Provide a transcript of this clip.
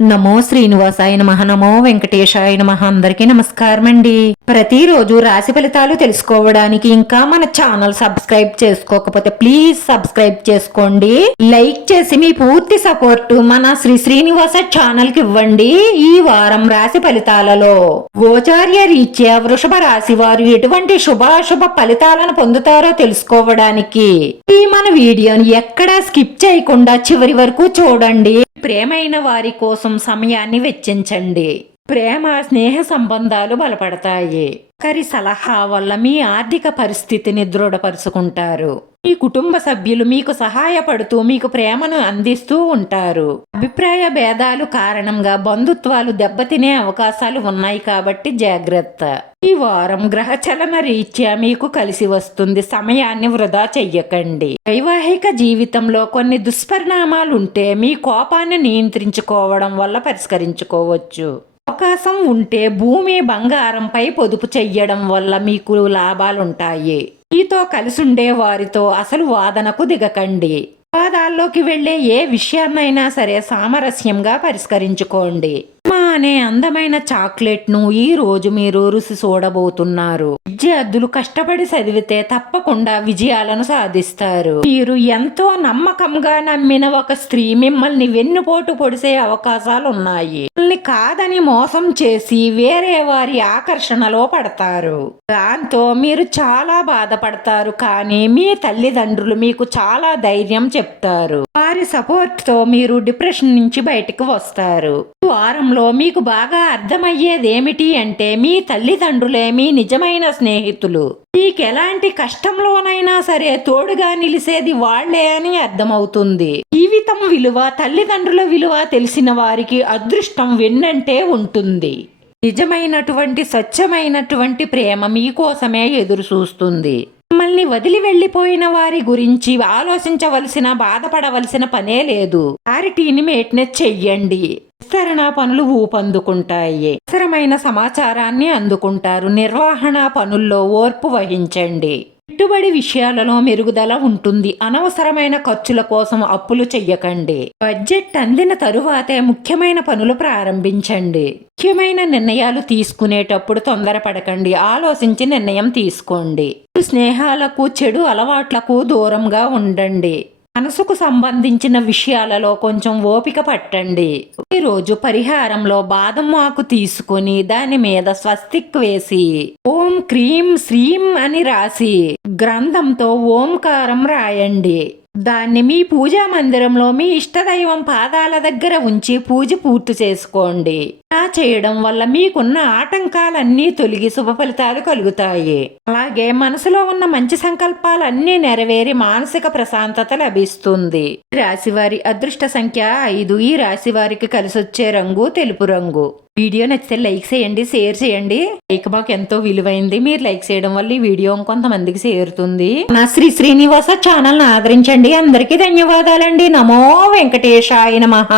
నమో శ్రీనివాసాయ నమః. నమో వెంకటేశాయ నమః. అందరికీ నమస్కారం అండి. ప్రతిరోజు రాశి ఫలితాలు తెలుసుకోవడానికి ఇంకా మన ఛానల్ సబ్స్క్రైబ్ చేసుకోకపోతే ప్లీజ్ సబ్స్క్రైబ్ చేసుకోండి. లైక్ చేసి మీ పూర్తి సపోర్ట్ మన శ్రీనివాస ఛానల్ కి ఇవ్వండి. ఈ వారం రాశి ఫలితాలలో గోచార్య రీత్యా వృషభ రాశి వారు ఎటువంటి శుభాశుభ ఫలితాలను పొందుతారో తెలుసుకోవడానికి ఈ మన వీడియోని ఎక్కడా స్కిప్ చేయకుండా చివరి వరకు చూడండి. ప్రేమైన వారి కోసం సమయాన్ని వెచ్చించండి. ప్రేమ స్నేహ సంబంధాలు బలపడతాయి. ఒకరి సలహా వల్ల మీ ఆర్థిక పరిస్థితిని దృఢపరుచుకుంటారు. మీ కుటుంబ సభ్యులు మీకు సహాయపడుతూ మీకు ప్రేమను అందిస్తూ ఉంటారు. అభిప్రాయ భేదాలు కారణంగా బంధుత్వాలు దెబ్బతినే అవకాశాలు ఉన్నాయి కాబట్టి జాగ్రత్త. ఈ వారం గ్రహచలన రీత్యా మీకు కలిసి వస్తుంది. సమయాన్ని వృధా చెయ్యకండి. వైవాహిక జీవితంలో కొన్ని దుష్పరిణామాలుంటే మీ కోపాన్ని నియంత్రించుకోవడం వల్ల పరిష్కరించుకోవచ్చు. అవకాశం ఉంటే భూమి బంగారంపై పొదుపు చెయ్యడం వల్ల మీకు లాభాలుంటాయి. మీతో కలిసుండే వారితో అసలు వాదనకు దిగకండి. వివాదాల్లోకి వెళ్లే ఏ విషయాన్నైనా సరే సామరస్యంగా పరిష్కరించుకోండి. అనే అందమైన చాక్లెట్ ను ఈ రోజు మీరు రుచి చూడబోతున్నారు. విద్యార్థులు కష్టపడి చదివితే తప్పకుండా విజయాలను సాధిస్తారు. మీరు ఎంతో నమ్మకంగా నమ్మిన ఒక స్త్రీ మిమ్మల్ని వెన్నుపోటు పొడిసే అవకాశాలు ఉన్నాయి. మిమ్మల్ని కాదని మోసం చేసి వేరే వారి ఆకర్షణలో పడతారు. దాంతో మీరు చాలా బాధపడతారు. కానీ మీ తల్లిదండ్రులు మీకు చాలా ధైర్యం చెప్తారు. వారి సపోర్ట్ తో మీరు డిప్రెషన్ నుంచి బయటకు వస్తారు. ఈ వారంలో మీకు బాగా అర్థమయ్యేదేమిటి అంటే మీ తల్లిదండ్రులే మీ నిజమైన స్నేహితులు. మీకెలాంటి కష్టంలోనైనా సరే తోడుగా నిలిసేది వాళ్లే అని అర్థమవుతుంది. జీవితం విలువ, తల్లిదండ్రుల విలువ తెలిసిన వారికి అదృష్టం వెన్నంటే ఉంటుంది. నిజమైనటువంటి స్వచ్ఛమైనటువంటి ప్రేమ మీకోసమే ఎదురు చూస్తుంది. మిమ్మల్ని వదిలి వెళ్లిపోయిన వారి గురించి ఆలోచించవలసిన, బాధపడవలసిన పనే లేదు. క్లారిటీని మెయింటైన్ చెయ్యండి. విస్తరణ పనులు ఊపందుకుంటాయి. అవసరమైన సమాచారాన్ని అందుకుంటారు. నిర్వహణ పనుల్లో ఓర్పు వహించండి. పెట్టుబడి విషయాలలో మెరుగుదల ఉంటుంది. అనవసరమైన ఖర్చుల కోసం అప్పులు చెయ్యకండి. బడ్జెట్ అందిన తరువాతే ముఖ్యమైన పనులు ప్రారంభించండి. ముఖ్యమైన నిర్ణయాలు తీసుకునేటప్పుడు తొందరపడకండి. ఆలోచించి నిర్ణయం తీసుకోండి. స్నేహాలకు, చెడు అలవాట్లకు దూరంగా ఉండండి. మనసుకు సంబంధించిన విషయాలలో కొంచెం ఓపిక పట్టండి. ఈరోజు పరిహారంలో బాదం ఆకు తీసుకుని దాని మీద స్వస్తిక్ వేసి ఓం క్రీం శ్రీం అని రాసి గ్రంథంతో ఓంకారం రాయండి. దాన్ని మీ పూజా మందిరంలో మీ ఇష్టదైవం పాదాల దగ్గర ఉంచి పూజ పూర్తి చేసుకోండి. ఇలా చేయడం వల్ల మీకున్న ఆటంకాలన్నీ తొలగి శుభ ఫలితాలు కలుగుతాయి. అలాగే మనసులో ఉన్న మంచి సంకల్పాలన్నీ నెరవేరి మానసిక ప్రశాంతత లభిస్తుంది. రాశివారి అదృష్ట సంఖ్య 5. ఈ రాశి వారికి కలిసొచ్చే రంగు తెలుపు రంగు. వీడియో నచ్చితే లైక్ చేయండి, షేర్ చేయండి. లైక్ మాకు ఎంతో విలువైంది. మీరు లైక్ చేయడం వల్ల ఈ వీడియో కొంతమందికి చేరుతుంది. నా శ్రీనివాస ఛానల్ ఆదరించండి. అందరికీ ధన్యవాదాలండి. నమో వెంకటేశాయ నమః.